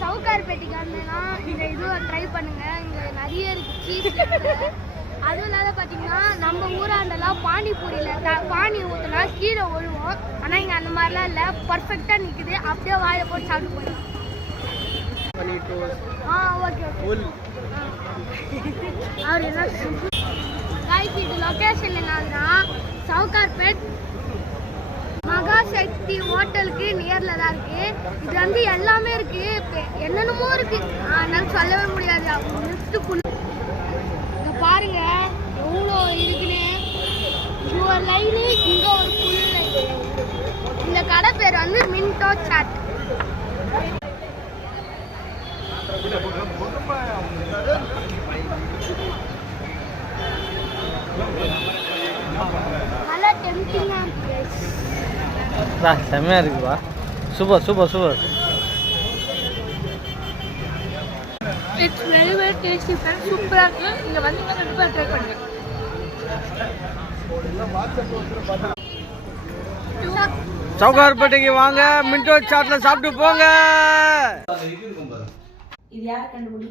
சவுகார்பேட்டைக்கு வந்தேன்னா இந்த இதுவை ட்ரை பண்ணுங்க. இங்கே நிறைய இருக்கு சீஸ். அதுவும் இல்லாத பார்த்தீங்கன்னா நம்ம ஊராண்டெல்லாம் பானிபூரியில் பானி ஊற்றினா கீழே ஒழுவோம். ஆனால் இங்கே அந்த மாதிரிலாம் இல்லை, பர்ஃபெக்டாக நிற்குது. அப்படியே வாயை போட்டு சாப்பிட்டு போயிடலாம். ஓகே அவர் என்ன இது லொக்கேஷன் என்னதுன்னா சவுகார்பேட் மகாசக்தி ஹோட்டலுக்கு நியரில் தான் இருக்குது. இது வந்து எல்லாமே இருக்குது, என்னென்னமோ இருக்குது, அதனால சொல்லவே முடியாது. லிஸ்ட்டு ஃபுல் இங்கே பாருங்கள் எவ்வளோ இருக்குன்னு. இங்கே ஒரு லைனு, இங்கே ஒரு ஃபுல் லைன். இந்த கடை பேர் வந்து மின்டோ சாட். நல்லா டெம்டிங்காக இருக்கு. செம்மையாக இருக்குப்பா. Super super super. It's very very tasty friend. சூப்பராக இருக்குது. இங்கே வந்து கண்டிப்பாக ட்ரை பண்ணுங்க. சவுகார்பேட்டைக்கு வாங்க, மின்டோ சாட்ல சாப்பிட்டு போங்க. இது யார் கண்டுபிடி?